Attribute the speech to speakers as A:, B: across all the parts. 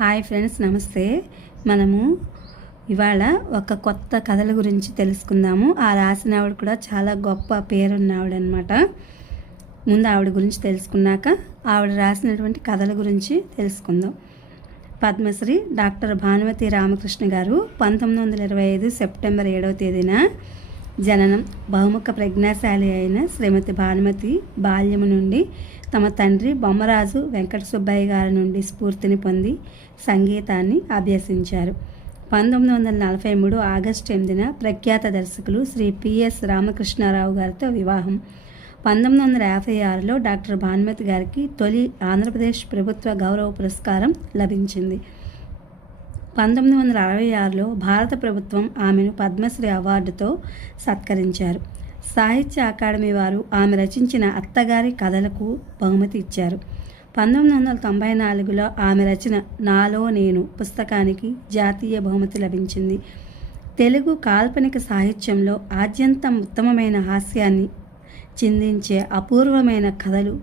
A: Hi friends నమస్తే. మనము ఇవాళ ఒక కొత్త కథల గురించి తెలుసుకుందాము. ఆ రాసిన ఆవిడ కూడా చాలా గొప్ప పేరున్న ఆవిడనమాట ముందు ఆవిడ గురించి తెలుసుకున్నాక ఆవిడ రాసినటువంటి కథల గురించి తెలుసుకుందాం. పద్మశ్రీ డాక్టర్ భానుమతి రామకృష్ణ గారు పంతొమ్మిది వందల ఇరవై ఐదు సెప్టెంబర్ ఏడవ తేదీన జననం బహుముఖ ప్రజ్ఞాశాలి అయిన శ్రీమతి భానుమతి బాల్యము నుండి తమ తండ్రి బొమ్మరాజు వెంకట సుబ్బయ్య గారి నుండి స్ఫూర్తిని పొంది సంగీతాన్ని అభ్యసించారు. పంతొమ్మిది వందల నలభై మూడు ఆగస్టు ఎనిమిదిన ప్రఖ్యాత దర్శకులు శ్రీ పిఎస్ రామకృష్ణారావు గారితో వివాహం. పంతొమ్మిది వందల యాభై ఆరులో డాక్టర్ భానుమతి గారికి తొలి ఆంధ్రప్రదేశ్ ప్రభుత్వ గౌరవ పురస్కారం లభించింది. పంతొమ్మిది వందల అరవై ఆరులో భారత ప్రభుత్వం ఆమెను పద్మశ్రీ అవార్డుతో సత్కరించారు. సాహిత్య అకాడమీ వారు ఆమె రచించిన అత్తగారి కథలకు బహుమతి ఇచ్చారు. పంతొమ్మిది వందల తొంభై నాలుగులో ఆమె రచన నాలో నేను పుస్తకానికి జాతీయ బహుమతి లభించింది. తెలుగు కాల్పనిక సాహిత్యంలో ఆద్యంతం ఉత్తమమైన హాస్యాన్ని చిందించే అపూర్వమైన కథలు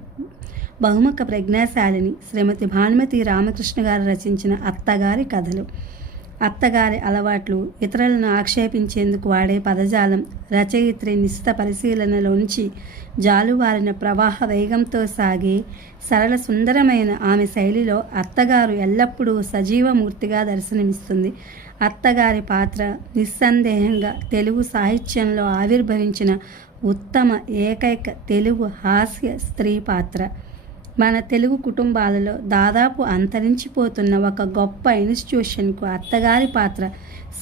A: బహుముఖ ప్రజ్ఞాశాలిని శ్రీమతి భానుమతి రామకృష్ణ గారు రచించిన అత్తగారి కథలు. అత్తగారి అలవాట్లు ఇతరులను ఆక్షేపించేందుకు వాడే పదజాలం రచయిత్రి నిశ్చిత పరిశీలనలోంచి జాలువారిన ప్రవాహ వేగంతో సాగే సరళ సుందరమైన ఆమె శైలిలో అత్తగారు ఎల్లప్పుడూ సజీవమూర్తిగా దర్శనమిస్తుంది. అత్తగారి పాత్ర నిస్సందేహంగా తెలుగు సాహిత్యంలో ఆవిర్భవించిన ఉత్తమ ఏకైక తెలుగు హాస్య స్త్రీ పాత్ర. మన తెలుగు కుటుంబాలలో దాదాపు అంతరించిపోతున్న ఒక గొప్ప ఇన్స్టిట్యూషన్కు అత్తగారి పాత్ర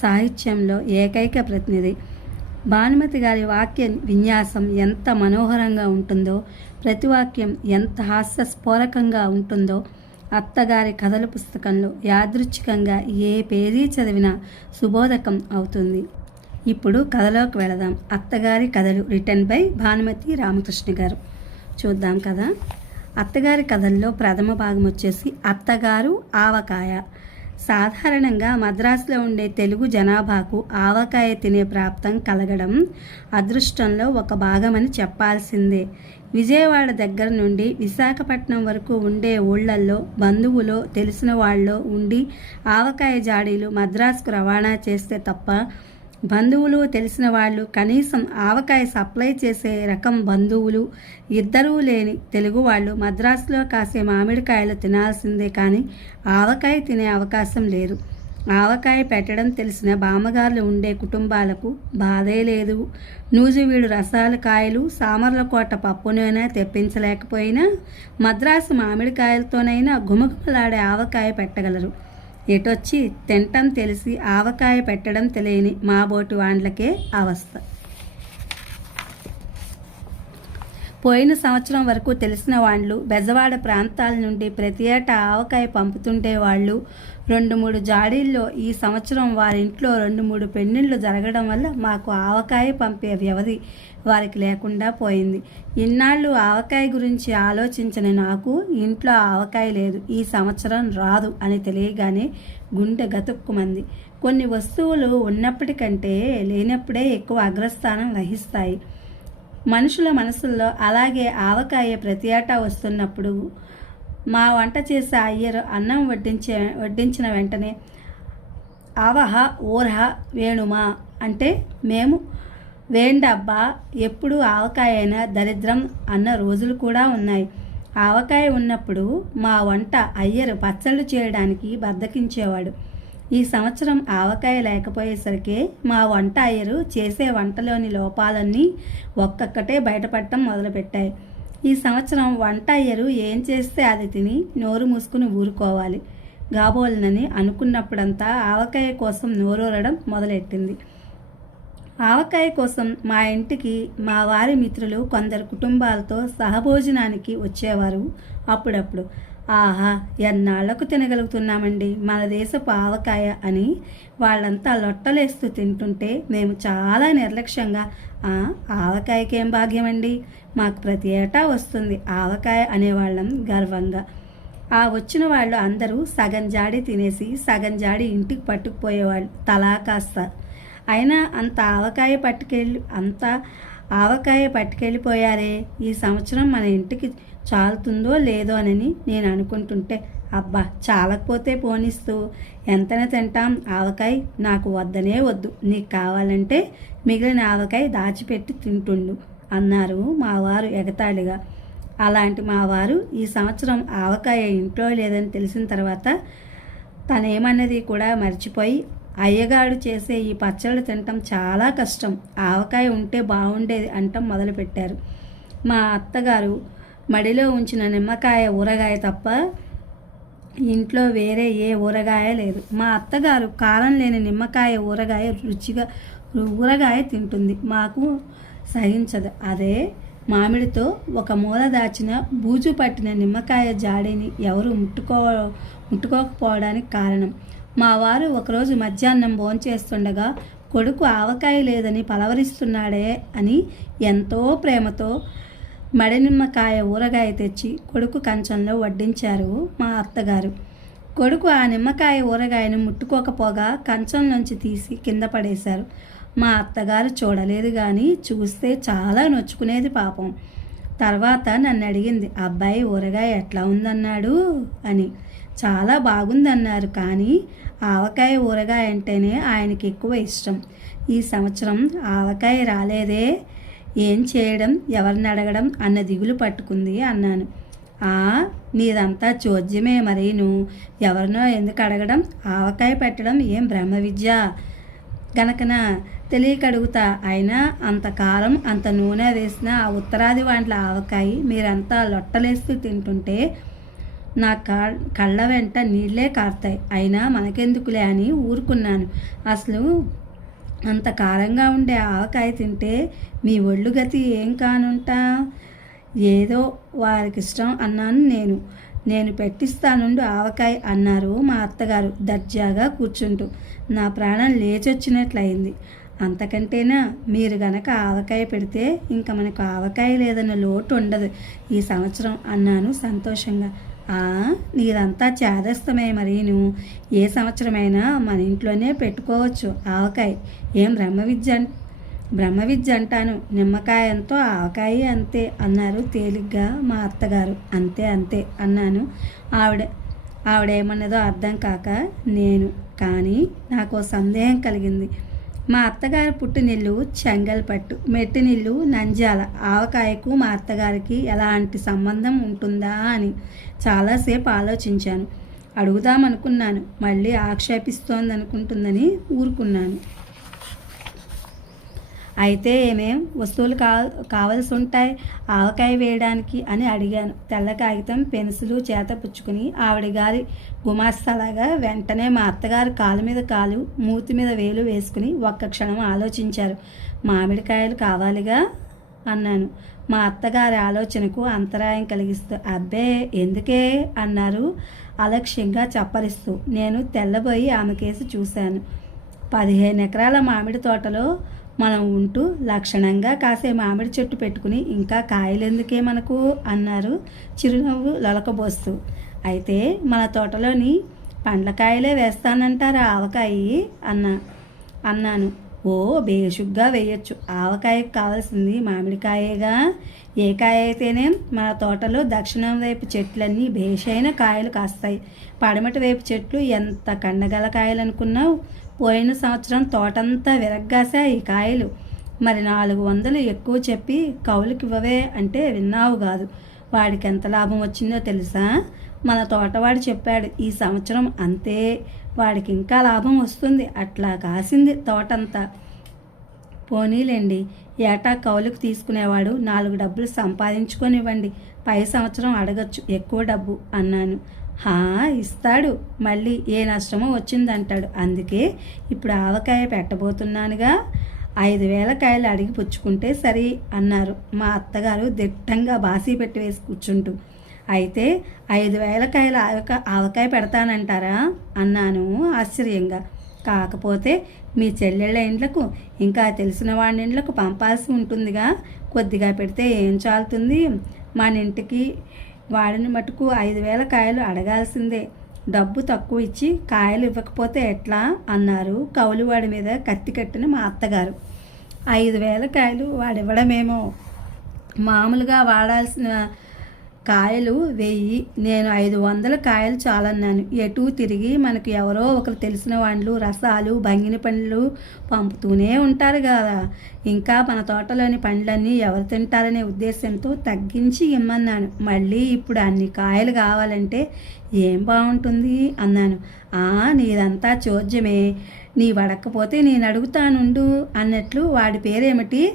A: సాహిత్యంలో ఏకైక ప్రతినిధి. భానుమతి గారి వాక్య విన్యాసం ఎంత మనోహరంగా ఉంటుందో ప్రతి వాక్యం ఎంత హాస్యస్ఫోరకంగా ఉంటుందో అత్తగారి కథల పుస్తకంలో యాదృచ్ఛికంగా ఏ పేజీ చదివినా సుబోధకం అవుతుంది. ఇప్పుడు కథలోకి వెళదాం. అత్తగారి కథలు రిటర్న్ బై భానుమతి రామకృష్ణ గారు. చూద్దాం కదా. అత్తగారి కథల్లో ప్రథమ భాగం వచ్చేసి అత్తగారు ఆవకాయ. సాధారణంగా మద్రాసులో ఉండే తెలుగు జనాభాకు ఆవకాయ తినే ప్రాప్తం కలగడం అదృష్టంలో ఒక భాగమని చెప్పాల్సిందే. విజయవాడ దగ్గర నుండి విశాఖపట్నం వరకు ఉండే ఊళ్ళల్లో బంధువులో తెలిసిన వాళ్ళలో ఉండి ఆవకాయ జాడీలు మద్రాసుకు రవాణా చేస్తే తప్ప బంధువులు తెలిసిన వాళ్ళు కనీసం ఆవకాయ సప్లై చేసే రకం బంధువులు ఇద్దరూ లేని తెలుగు వాళ్ళు మద్రాసులో కాసే మామిడికాయలు తినాల్సిందే కానీ ఆవకాయ తినే అవకాశం లేదు. ఆవకాయ పెట్టడం తెలిసిన బామ్మగారులు ఉండే కుటుంబాలకు బాధే లేదు. నూజివీడు రసాల కాయలు సామర్లకోట పప్పునైనా తెప్పించలేకపోయినా మద్రాసు మామిడికాయలతోనైనా గుమగుమలాడే ఆవకాయ పెట్టగలరు. ఎటొచ్చి తింటం తెలిసి ఆవకాయ పెట్టడం తెలియని మా బోటి వాండ్లకే అవస్థ. పోయిన సంవత్సరం వరకు తెలిసిన వాళ్ళు బెజవాడ ప్రాంతాల నుండి ప్రతి ఏటా ఆవకాయ పంపుతుంటే వాళ్ళు రెండు మూడు జాడీల్లో ఈ సంవత్సరం వారింట్లో రెండు మూడు పెన్నిళ్ళు జరగడం వల్ల మాకు ఆవకాయ పంపే వ్యవధి వారికి లేకుండా పోయింది. ఇన్నాళ్ళు ఆవకాయ గురించి ఆలోచించిన నాకు ఇంట్లో ఆవకాయ లేదు ఈ సంవత్సరం రాదు అని తెలియగానే గుండె గతుక్కుమంది. కొన్ని వస్తువులు ఉన్నప్పటికంటే లేనప్పుడే ఎక్కువ అగ్రస్థానం వహిస్తాయి. మనుషుల మనసుల్లో అలాగే ఆవకాయ ప్రతి ఏటా వస్తున్నప్పుడు మా వంట చేసే అయ్యరు అన్నం వడ్డించే వడ్డించిన వెంటనే ఆవహ ఊరహ వేణుమా అంటే మేము వేండబ్బా ఎప్పుడు ఆవకాయ అయినా దరిద్రం అన్న రోజులు కూడా ఉన్నాయి. ఆవకాయ ఉన్నప్పుడు మా వంట అయ్యరు పచ్చళ్ళు చేయడానికి బద్దకించేవాడు. ఈ సంవత్సరం ఆవకాయ లేకపోయేసరికి మా వంట అయ్యరు చేసే వంటలోని లోపాలన్నీ ఒక్కొక్కటే బయటపడటం మొదలుపెట్టాయి. ఈ సంవత్సరం వంట అయ్యరు ఏం చేస్తే అది తిని నోరు మూసుకుని ఊరుకోవాలి. గాబోలనని అనుకున్నప్పుడంతా ఆవకాయ కోసం నోరూరడం మొదలెట్టింది. ఆవకాయ కోసం మా ఇంటికి మా వారి మిత్రులు కొందరు కుటుంబాలతో సహభోజనానికి వచ్చేవారు అప్పుడప్పుడు. ఆహా ఎన్నాళ్ళకు తినగలుగుతున్నామండి? మన దేశపు ఆవకాయ అని వాళ్ళంతా లొట్టలేస్తూ తింటుంటే మేము చాలా నిర్లక్ష్యంగా ఆవకాయకేం భాగ్యమండి? మాకు ప్రతి ఏటా వస్తుంది ఆవకాయ అనేవాళ్ళం గర్వంగా. ఆ వచ్చిన వాళ్ళు అందరూ సగం జాడి తినేసి సగం జాడి ఇంటికి పట్టుకుపోయేవాళ్ళు తలా కాస్త. అయినా అంత ఆవకాయ పట్టుకెళ్ళి అంత ఆవకాయ పట్టుకెళ్ళిపోయారే ఈ సంవత్సరం మన ఇంటికి చాలుతుందో లేదో అని నేను అనుకుంటుంటే అబ్బా చాలకపోతే పోనిస్తూ ఎంతనే తింటాం ఆవకాయ నాకు వద్దనే వద్దు నీకు కావాలంటే మిగిలిన ఆవకాయ దాచిపెట్టి తింటుండు అన్నారు మావారు ఎగతాళిగా. అలాంటి మావారు ఈ సంవత్సరం ఆవకాయ ఇంట్లో లేదని తెలిసిన తర్వాత తనేమన్నది కూడా మర్చిపోయి అయ్యగాడు చేసే ఈ పచ్చళ్ళు తినటం చాలా కష్టం. ఆవకాయ ఉంటే బాగుండేది అంటం మొదలుపెట్టారు. మా అత్తగారు మడిలో ఉంచిన నిమ్మకాయ ఊరగాయ తప్ప ఇంట్లో వేరే ఏ ఊరగాయ లేదు. మా అత్తగారు కారం లేని నిమ్మకాయ ఊరగాయ రుచిగా ఊరగాయ తింటుంది. మాకు సహించదు. అదే మామిడితో ఒక మూల దాచిన బూజు పట్టిన నిమ్మకాయ జాడీని ఎవరు ముట్టుకో ముట్టుకోకపోవడానికి కారణం. మా వారు ఒకరోజు మధ్యాహ్నం భోంచేస్తుండగా కొడుకు ఆవకాయ లేదని పలవరిస్తున్నాడే అని ఎంతో ప్రేమతో మడినిమ్మకాయ ఊరగాయ తెచ్చి కొడుకు కంచంలో వడ్డించారు మా అత్తగారు. కొడుకు ఆ నిమ్మకాయ ఊరగాయను ముట్టుకోకపోగా కంచంలోంచి తీసి కింద పడేశారు. మా అత్తగారు చూడలేదు కానీ చూస్తే చాలా నొచ్చుకునేది పాపం. తర్వాత నన్ను అడిగింది అబ్బాయి ఊరగాయ ఎట్లా ఉందన్నాడు అని. చాలా బాగుందన్నారు. కానీ ఆవకాయ ఊరగాయ అంటేనే ఆయనకి ఎక్కువ ఇష్టం. ఈ సంవత్సరం ఆవకాయ రాలేదే ఏం చేయడం ఎవరిని అడగడం అన్న దిగులు పట్టుకుంది అన్నాను. ఆ నీదంతా చోద్యమే మరి నువ్వు. ఎవరినో ఎందుకు అడగడం? ఆవకాయ పెట్టడం ఏం బ్రహ్మ విద్య? గనకన తెలియక అడుగుతా అయినా అంత కారం అంత నూనె వేసిన ఆ ఉత్తరాది వాంట్ల ఆవకాయ మీరంతా లొట్టలేస్తూ తింటుంటే నా కళ్ళ వెంట నీళ్ళే కారుతాయి. అయినా మనకెందుకులే అని ఊరుకున్నాను. అసలు అంత కారంగా ఉండే ఆవకాయ తింటే మీ ఒళ్ళు గతి ఏం కానుంటా? ఏదో వారికి ఇష్టం అన్నాను నేను. నేను పెట్టిస్తానుండు ఆవకాయ అన్నారు మా అత్తగారు దర్జాగా కూర్చుంటూ. నా ప్రాణం లేచొచ్చినట్లయింది. అంతకంటేనా మీరు గనక ఆవకాయ పెడితే ఇంకా మనకు ఆవకాయ లేదన్న లోటు ఉండదు. ఈ సంవత్సరం అన్నాను సంతోషంగా. నీదంతా చేదస్తమే మరి ఏ సంవత్సరమైనా మన ఇంట్లోనే పెట్టుకోవచ్చు ఆవకాయ. ఏం బ్రహ్మ విద్య బ్రహ్మ విద్య అంటాను నిమ్మకాయంతో ఆవకాయ అంతే అన్నారు తేలిగ్గా మా అత్తగారు. అంతే అంతే అన్నాను. ఆవిడ ఆవిడేమన్నదో అర్థం కాక నేను. కానీ నాకు సందేహం కలిగింది. మా అత్తగారి పుట్టినిల్లు చెంగల్పట్టు మెట్టినిల్లు నంజాల. ఆవకాయకు మా అత్తగారికి ఎలాంటి సంబంధం ఉంటుందా అని చాలాసేపు ఆలోచించాను. అడుగుదామనుకున్నాను. మళ్ళీ ఆక్షేపిస్తోందనుకుంటుందని ఊరుకున్నాను. అయితే ఏమేం వస్తువులు కా కావలసి ఉంటాయి ఆవకాయ వేయడానికి అని అడిగాను. తెల్ల కాగితం పెన్సిలు చేత పుచ్చుకుని ఆవిడ గారి గుమాస్తలాగా వెంటనే మా అత్తగారు కాలు మీద కాలు మూతి మీద వేలు వేసుకుని ఒక్క క్షణం ఆలోచించారు. మామిడికాయలు కావాలిగా? అన్నాను. మా అత్తగారి ఆలోచనకు అంతరాయం కలిగిస్తూ అబ్బే ఎందుకే? అన్నారు అలక్ష్యంగా చప్పరిస్తూ. నేను తెల్లబోయి ఆమె కేసు చూశాను. పదిహేను ఎకరాల మామిడి తోటలో మనం ఉంటూ లక్షణంగా కాసే మామిడి చెట్టు పెట్టుకుని ఇంకా కాయలెందుకే మనకు అన్నారు చిరునవ్వు లొలకబోస్తూ. అయితే మన తోటలోని పండ్లకాయలే వేస్తానంటారా ఆవకాయి అన్న అన్నాను. ఓ బేషుగ్గా వేయచ్చు. ఆవకాయకు కావాల్సింది మామిడికాయేగా. ఏ కాయ అయితేనే మన తోటలో దక్షిణం వైపు చెట్లన్నీ భేషైన కాయలు కాస్తాయి. పడమటి వైపు చెట్లు ఎంత కండగల కాయలు అనుకున్నావు పోయిన సంవత్సరం తోటంతా విరగ్గాసాయి కాయలు. మరి నాలుగు వందలు ఎక్కువ చెప్పి కౌలుకి ఇవ్వవే అంటే విన్నావు కాదు. వాడికి ఎంత లాభం వచ్చిందో తెలుసా? మన తోటవాడు చెప్పాడు ఈ సంవత్సరం అంతే. వాడికి ఇంకా లాభం వస్తుంది. అట్లా కాసింది తోటంతా. పోనీలేండి ఏటా కౌలుకు తీసుకునేవాడు నాలుగు డబ్బులు సంపాదించుకొనివ్వండి. పై సంవత్సరం అడగచ్చు ఎక్కువ డబ్బు అన్నాను. హా ఇస్తాడు. మళ్ళీ ఏ నష్టమో వచ్చిందంటాడు. అందుకే ఇప్పుడు ఆవకాయ పెట్టబోతున్నానుగా. ఐదు వేల కాయలు అడిగి పుచ్చుకుంటే సరి అన్నారు. మా అత్తగారు దిట్టంగా బాసీ పెట్టి వేసి కూర్చుంటూ అయితే ఐదు వేల కాయల ఆవక ఆవకాయ పెడతానంటారా? అన్నాను ఆశ్చర్యంగా. కాకపోతే మీ చెల్లెళ్ళ ఇండ్లకు ఇంకా తెలిసిన వాడి ఇండ్లకు పంపాల్సి ఉంటుందిగా. కొద్దిగా పెడితే ఏం చాలుతుంది? మన ఇంటికి వాడిని మటుకు ఐదు వేల కాయలు అడగాల్సిందే. డబ్బు తక్కువ ఇచ్చి కాయలు ఇవ్వకపోతే ఎట్లా? అన్నారు కౌలువాడి మీద కత్తి కట్టిన మా అత్తగారు. ఐదు వేల కాయలు వాడివ్వడమేమో. మామూలుగా వాడాల్సిన కాయలు వెయ్యి నేను ఐదు వందల కాయలు చాలన్నాను. ఎటు తిరిగి మనకు ఎవరో ఒకరు తెలిసిన వాళ్ళు రసాలు బంగిని పండ్లు పంపుతూనే ఉంటారు కదా. ఇంకా మన తోటలోని పండ్లన్నీ ఎవరు తింటారనే ఉద్దేశంతో తగ్గించి ఇమ్మన్నాను. మళ్ళీ ఇప్పుడు అన్ని కాయలు కావాలంటే ఏం బాగుంటుంది అన్నాను. ఆ నీదంతా చోద్యమే. నీ వడకపోతే నేను అడుగుతానుండు అన్నట్లు వాడి పేరేమిటి?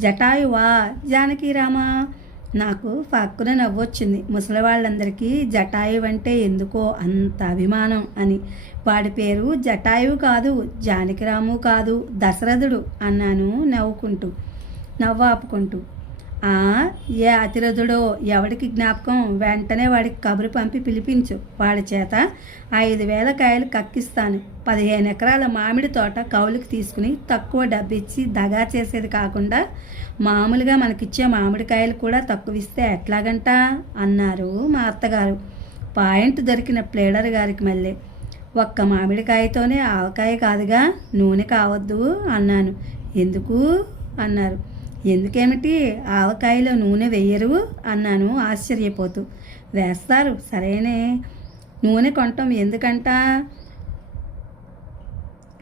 A: జటాయువా జానకీరామా? నాకు ఫక్కున నవ్వొచ్చింది. ముసలి వాళ్ళందరికీ జటాయువు అంటే ఎందుకో అంత అభిమానం అని. వాడి పేరు జటాయువు కాదు జానకిరాము కాదు దశరథుడు అన్నాను నవ్వుకుంటూ నవ్వాపుకుంటూ. ఆపుకుంటూ ఏ అతిరథుడో ఎవడికి జ్ఞాపకం వెంటనే వాడికి కబురు పంపి పిలిపించు. వాడి చేత ఐదు వేల కాయలు కక్కిస్తాను. పదిహేను ఎకరాల మామిడి తోట కౌలుకి తీసుకుని తక్కువ డబ్బిచ్చి దగా చేసేది కాకుండా మామూలుగా మనకిచ్చే మామిడికాయలు కూడా తక్కువ ఇస్తే ఎట్లాగంట? అన్నారు మా అత్తగారు. పాయింట్ దొరికిన ప్లేడర్ గారికి మళ్ళీ. ఒక్క మామిడికాయతోనే ఆవకాయ కాదుగా నూనె కావద్దు అన్నాను. ఎందుకు? అన్నారు. ఎందుకేమిటి? ఆవకాయలో నూనె వేయరు అన్నాను ఆశ్చర్యపోతూ. వేస్తారు సరేనే. నూనె కొంటాం ఎందుకంట?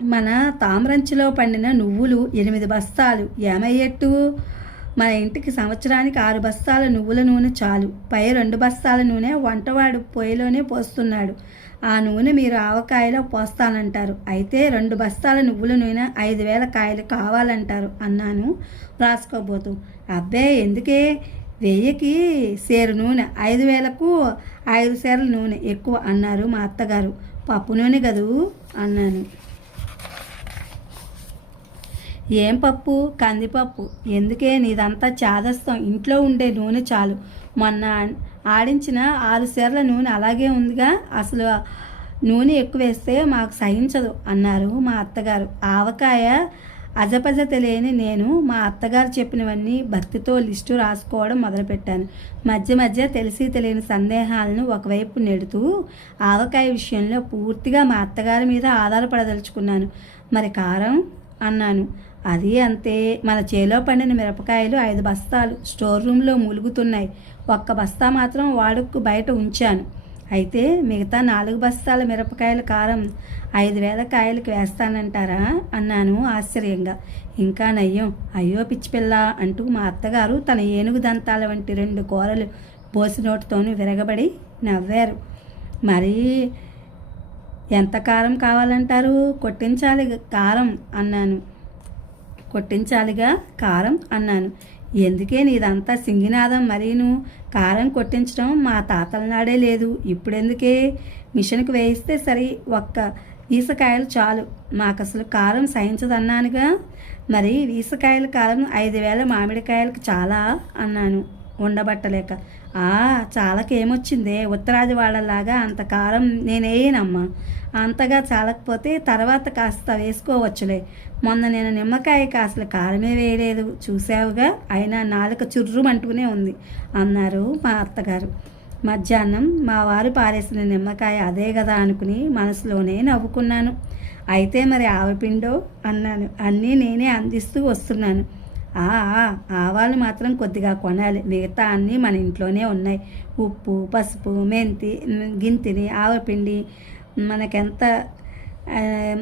A: మన తామరంచిలో పండిన నువ్వులు ఎనిమిది బస్తాలు. ఏమయ్యట్టు? మన ఇంటికి సంవత్సరానికి ఆరు బస్తాల నువ్వుల నూనె చాలు. పై రెండు బస్తాల నూనె వంటవాడు పొయ్యిలోనే పోస్తున్నాడు. ఆ నూనె మీరు ఆవకాయలో పోస్తానంటారు. అయితే రెండు బస్తాల నువ్వుల నూనె ఐదు వేల కాయలు కావాలంటారు అన్నాను రాసుకోబోతూ. అబ్బే ఎందుకే? వెయ్యికి సేరు నూనె ఐదు వేలకు ఐదు సేరల నూనె ఎక్కువ అన్నారు మా అత్తగారు. పప్పు నూనె కదూ? అన్నాను. ఏం పప్పు? కందిపప్పు. ఎందుకే నీదంతా చాదస్తం? ఇంట్లో ఉండే నూనె చాలు. మొన్న ఆడించిన ఆరు సేర్ల నూనె అలాగే ఉందిగా. అసలు నూనె ఎక్కువ వేస్తే మాకు సహించదు అన్నారు మా అత్తగారు. ఆవకాయ అజపజ తెలియని నేను మా అత్తగారు చెప్పినవన్నీ భక్తితో లిస్టు రాసుకోవడం మొదలుపెట్టాను. మధ్య మధ్య తెలిసి తెలియని సందేహాలను ఒకవైపు నెడుతూ ఆవకాయ విషయంలో పూర్తిగా మా అత్తగారి మీద ఆధారపడదలుచుకున్నాను. మరి కారం? అన్నాను. అది అంతే. మన చేలో పండిన మిరపకాయలు ఐదు బస్తాలు. స్టోర్ రూమ్లో ములుగుతున్నాయి. ఒక్క బస్తా మాత్రం వాడుకు బయట ఉంచాను. అయితే మిగతా నాలుగు బస్తాల మిరపకాయల కారం ఐదు వేల కాయలకి వేస్తానంటారా? అన్నాను ఆశ్చర్యంగా. ఇంకా నయ్యం అయ్యో పిచ్చిపిల్ల అంటూ మా అత్తగారు తన ఏనుగు దంతాల వంటి రెండు కూరలు బోసి విరగబడి నవ్వారు. మరి ఎంత కారం కావాలంటారు? కొట్టించాలి కారం అన్నాను. కొట్టించాలిగా? కారం అన్నాను. ఎందుకే నీదంతా సింగినాదం మరీను? కారం కొట్టించడం మా తాతల నాడే లేదు. ఇప్పుడెందుకే? మిషన్కి వేయిస్తే సరి ఒక్క ఈసకాయలు చాలు. మాకు అసలు కారం సహించదన్నానుగా? మరి ఈసకాయల కారం ఐదు వేల మామిడికాయలకు చాలా? అన్నాను. ఉండబట్టలేక. ఆ చాలకేమొచ్చిందే? ఉత్తరాది వాళ్ళలాగా అంత కారం నేనేయనమ్మా అంతగా చాలకపోతే తర్వాత కాస్త వేసుకోవచ్చులే. మొన్న నేను నిమ్మకాయ కాస్త కారమే వేయలేదు. చూసావుగా అయినా నాలుక చుర్రుమంటూనే ఉంది అన్నారు మా అత్తగారు. మధ్యాహ్నం మా వారు పారేసిన నిమ్మకాయ అదే కదా అనుకుని మనసులోనే నవ్వుకున్నాను. అయితే మరి ఆవపిండో? అన్నాను. అన్నీ నేనే అందిస్తూ వస్తున్నాను. ఆవాలు మాత్రం కొద్దిగా కొనాలి. మిగతా అన్నీ మన ఇంట్లోనే ఉన్నాయి. ఉప్పు పసుపు మెంతి గింతిని ఆవపిండి మనకెంత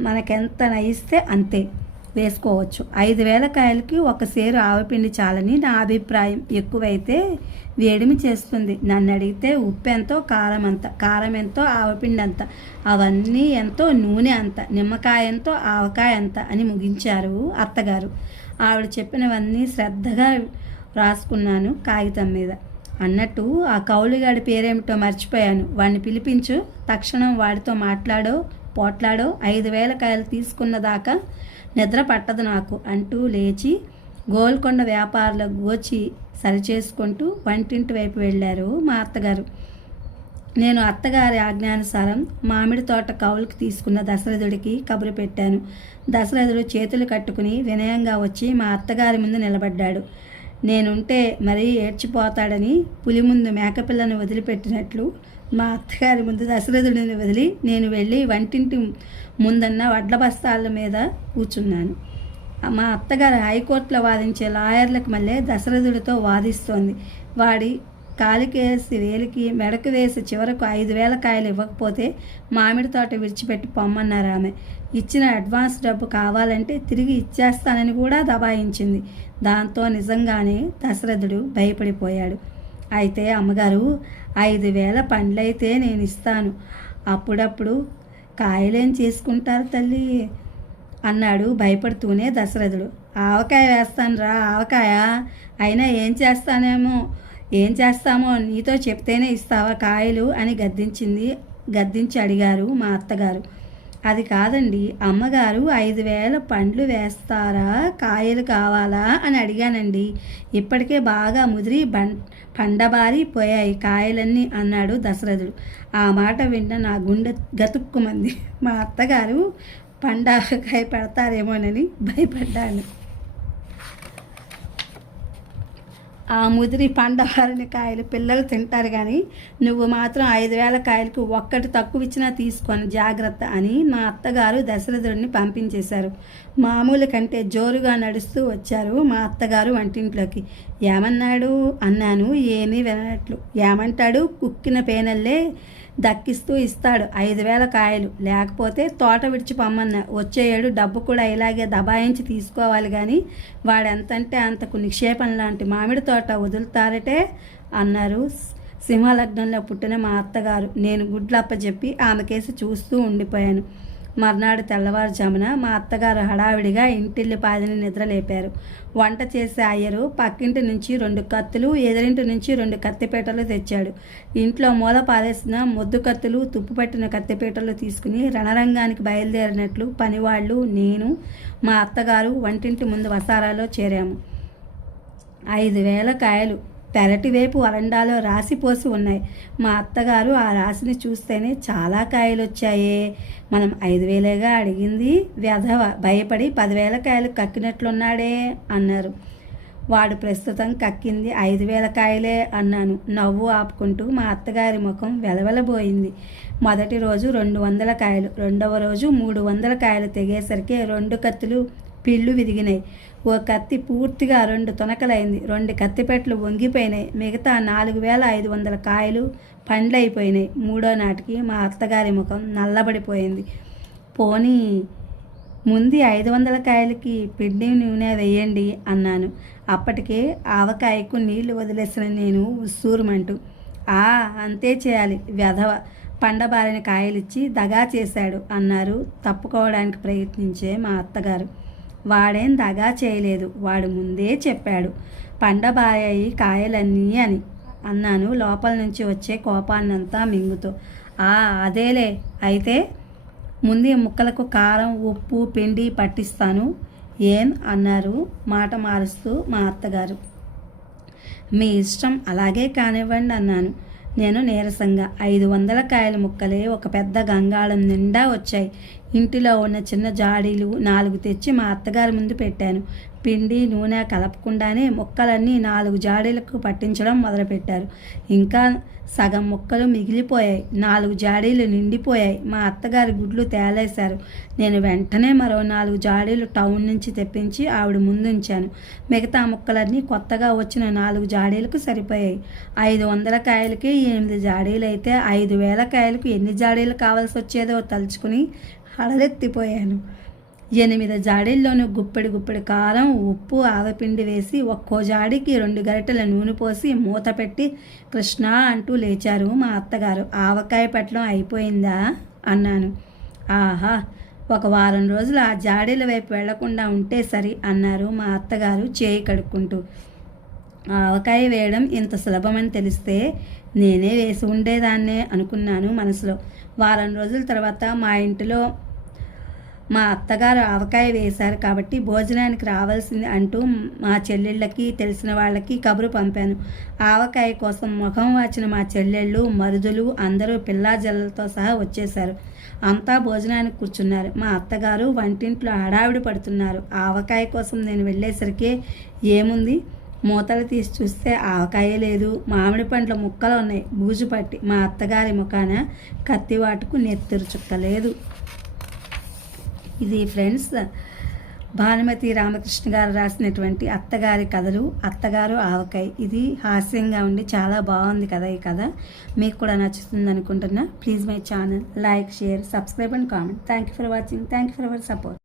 A: మనకెంత నయిస్తే అంతే. వేసుకోవచ్చు. ఐదు వేల కాయలకి ఒక సేరు ఆవపిండి చాలని నా అభిప్రాయం. ఎక్కువైతే వేడిమి చేస్తుంది. నన్ను అడిగితే ఉప్పు ఎంతో కారం అంత కారం ఎంతో ఆవపిండి అంత. అవన్నీ ఎంతో నూనె అంత నిమ్మకాయ ఎంతో ఆవకాయ అంత అని ముగించారు అత్తగారు. ఆవిడ చెప్పినవన్నీ శ్రద్ధగా రాసుకున్నాను కాగితం మీద. అన్నట్టు ఆ కౌలుగాడి పేరేమిటో మర్చిపోయాను. వాడిని పిలిపించు తక్షణం వాడితో మాట్లాడో పోట్లాడో ఐదు వేల కాయలు తీసుకున్న దాకా నిద్ర పట్టదు నాకు అంటూ లేచి గోల్కొండ వ్యాపారుల గోచి సరిచేసుకుంటూ వంటింటి వైపు వెళ్ళారు మా అత్తగారు. నేను అత్తగారి ఆజ్ఞానుసారం మామిడి తోట కౌలుకి తీసుకున్న దశరథుడికి కబురు పెట్టాను. దశరథుడు చేతులు కట్టుకుని వినయంగా వచ్చి మా అత్తగారి ముందు నిలబడ్డాడు. నేనుంటే మరీ ఏడ్చిపోతాడని పులి ముందు మేకపిల్లను వదిలిపెట్టినట్లు మా అత్తగారి ముందు దశరథుడిని వదిలి నేను వెళ్ళి వంటింటి ముందన్న వడ్ల బస్తాల మీద కూర్చున్నాను. మా అత్తగారు హైకోర్టులో వాదించే లాయర్లకు మళ్ళీ దశరథుడితో వాదిస్తోంది. వాడి కాలికేసి వేలికి మెడకు వేసి చివరకు ఐదు వేల కాయలు ఇవ్వకపోతే మామిడి తోట విడిచిపెట్టి పొమ్మన్నారు ఆమె. ఇచ్చిన అడ్వాన్స్ డబ్బు కావాలంటే తిరిగి ఇచ్చేస్తానని కూడా దబాయించింది. దాంతో నిజంగానే దశరథుడు భయపడిపోయాడు. అయితే అమ్మగారు ఐదు వేల పండ్లైతే నేను ఇస్తాను. అప్పుడప్పుడు కాయలేం చేసుకుంటారు తల్లి? అన్నాడు భయపడుతూనే దశరథుడు. ఆవకాయ వేస్తాను రా ఆవకాయ. అయినా ఏం చేస్తానేమో? ఏం చేస్తామో నీతో చెప్తేనే ఇస్తావా కాయలు అని గద్దించింది గద్దించి అడిగారు మా అత్తగారు. అది కాదండి అమ్మగారు ఐదు వేల పండ్లు వేస్తారా కాయలు కావాలా అని అడిగానండి. ఇప్పటికే బాగా ముదిరి బం పండబారి పోయాయి కాయలన్నీ అన్నాడు దశరథుడు. ఆ మాట విన్న నా గుండె గతుక్కుమంది. మా అత్తగారు పండగకాయ పెడతారేమోనని భయపడ్డాను. ఆ ముదిరి పండవారిని కాయలు పిల్లలు తింటారు కానీ నువ్వు మాత్రం ఐదు వేల కాయలకు ఒక్కటి తక్కువ ఇచ్చినా తీసుకొని జాగ్రత్త అని మా అత్తగారు దశరథుడిని పంపించేశారు. మామూలు కంటే జోరుగా నడుస్తూ వచ్చారు మా అత్తగారు వంటింట్లోకి. ఏమన్నాడు? అన్నాను ఏమీ వినట్లు ఏమంటాడు? కుక్కిన పేనల్లే దక్కిస్తూ ఇస్తాడు. ఐదు వేల కాయలు. లేకపోతే తోట విడిచి పమ్మన్న. వచ్చే ఏడు డబ్బు కూడా ఇలాగే దబాయించి తీసుకోవాలి కానీ వాడెంతంటే అంతకు నిక్షేపం లాంటి మామిడి తోట వదులుతారటే అన్నారు సింహలగ్నంలో పుట్టిన మా అత్తగారు. నేను గుడ్లప్ప చెప్పి ఆమెకేసి చూస్తూ ఉండిపోయాను. మర్నాడు తెల్లవారుజామున మా అత్తగారు హడావిడిగా ఇంటిల్లి పాదిని నిద్రలేపారు వంట చేసే అయ్యరు పక్కింటి నుంచి రెండు కత్తులు ఎదురింటి నుంచి రెండు కత్తిపీటలు తెచ్చాడు. ఇంట్లో మూల పారేసిన మొద్దు కత్తులు తుప్పు పెట్టిన కత్తిపీటలు తీసుకుని రణరంగానికి బయలుదేరినట్లు పనివాళ్ళు నేను మా అత్తగారు వంటింటి ముందు వసారాలో చేరాము. ఐదు వేల కాయలు పెరటివైపు వరండాలో రాసి పోసి ఉన్నాయి. మా అత్తగారు ఆ రాశిని చూస్తేనే చాలా కాయలు వచ్చాయే మనం ఐదు వేలేగా అడిగింది వ్యధవ భయపడి పదివేల కాయలు కక్కినట్లున్నాడే అన్నారు. వాడు ప్రస్తుతం కక్కింది ఐదు వేల కాయలే అన్నాను. నవ్వు ఆపుకుంటూ మా అత్తగారి ముఖం వెలవెలబోయింది. మొదటి రోజు రెండు వందల కాయలు రెండవ రోజు మూడు వందల కాయలు తెగేసరికి రెండు కత్తులు పిళ్ళు విరిగినాయి ఓ కత్తి పూర్తిగా రెండు తునకలైంది. రెండు కత్తిపెట్లు వంగిపోయినాయి. మిగతా నాలుగు వేల ఐదు వందల కాయలు పండ్లైపోయినాయి. మూడో నాటికి మా అత్తగారి ముఖం నల్లబడిపోయింది. పోనీ ముందు ఐదు వందల కాయలకి పిండి నూనె వేయండి అన్నాను. అప్పటికే ఆవకాయకు నీళ్ళు వదిలేసిన నేను ఉస్సూరుమంటూ ఆ అంతే చేయాలి వెధవ. పండబారిన కాయలిచ్చి దగా చేశాడు అన్నారు తప్పుకోవడానికి ప్రయత్నించే మా అత్తగారు. వాడేం దగా చేయలేదు. వాడు ముందే చెప్పాడు. పండబాయి కాయలన్నీ అని అన్నాను. లోపల నుంచి వచ్చే కోపాన్నంతా మింగుతూ. ఆ అదేలే. అయితే ముందే ముక్కలకు కారం ఉప్పు పిండి పట్టిస్తాను. ఏం? అన్నారు. మాట మారుస్తూ మా అత్తగారు. మీ ఇష్టం అలాగే కానివ్వండి అన్నాను. నేను నీరసంగా. ఐదు వందల కాయల ముక్కలే ఒక పెద్ద గంగాళం నిండా వచ్చాయి. ఇంటిలో ఉన్న చిన్న జాడీలు నాలుగు తెచ్చి మా అత్తగారి ముందు పెట్టాను. పిండి నూనె కలపకుండానే ముక్కలన్నీ నాలుగు జాడీలకు పట్టించడం మొదలుపెట్టారు. ఇంకా సగం ముక్కలు మిగిలిపోయాయి. నాలుగు జాడీలు నిండిపోయాయి. మా అత్తగారి గుడ్లు తేలేశారు. నేను వెంటనే మరో నాలుగు జాడీలు టౌన్ నుంచి తెప్పించి ఆవిడ ముందుంచాను. మిగతా ముక్కలన్నీ కొత్తగా వచ్చిన నాలుగు జాడీలకు సరిపోయాయి. ఐదు వందల కాయలకి ఎనిమిది జాడీలు అయితే ఐదు వేల కాయలకు ఎన్ని జాడీలు కావాల్సి వచ్చేదో తలుచుకుని హడలెత్తిపోయాను. ఎనిమిది జాడీల్లోనూ గుప్పెడి గుప్పెడి కారం ఉప్పు ఆవపిండి వేసి ఒక్కో జాడీకి రెండు గరిటెల నూనె పోసి మూత పెట్టి కృష్ణ అంటూ లేచారు మా అత్తగారు. ఆవకాయ పట్లం అయిపోయిందా? అన్నాను. ఆహా ఒక వారం రోజులు ఆ జాడీల వైపు వెళ్ళకుండా ఉంటే సరి అన్నారు మా అత్తగారు చేయి కడుక్కుంటూ. ఆవకాయ వేయడం ఇంత సులభమని తెలిస్తే నేనే వేసి ఉండేదాన్నే అనుకున్నాను మనసులో. వారం రోజుల తర్వాత మా ఇంటిలో మా అత్తగారు ఆవకాయ వేశారు కాబట్టి భోజనానికి రావాల్సింది అంటూ మా చెల్లెళ్ళకి తెలిసిన వాళ్ళకి కబురు పంపాను. ఆవకాయ కోసం ముఖం వాచిన మా చెల్లెళ్ళు మరుదులు అందరూ పిల్లాజల్లతో సహా వచ్చేశారు. అంతా భోజనానికి కూర్చున్నారు. మా అత్తగారు వంటింట్లో హడావిడి పడుతున్నారు. ఆవకాయ కోసం నేను వెళ్ళేసరికి ఏముంది? మూతలు తీసి చూస్తే ఆవకాయ లేదు. మామిడి పండ్ల ముక్కలు ఉన్నాయి. బూజు పట్టి మా అత్తగారి ముఖాన కత్తివాటుకు నెత్తురు చుక్కలేదు. ఇది ఫ్రెండ్స్ భానుమతి రామకృష్ణ గారు రాసినటువంటి అత్తగారి కథలు అత్తగారు ఆవకాయ. ఇది హాస్యంగా ఉండి చాలా బాగుంది కదా ఈ కథ. మీకు కూడా నచ్చుతుంది అనుకుంటున్నా. Please my channel. Like share subscribe and comment. Thank you for watching thank you for our support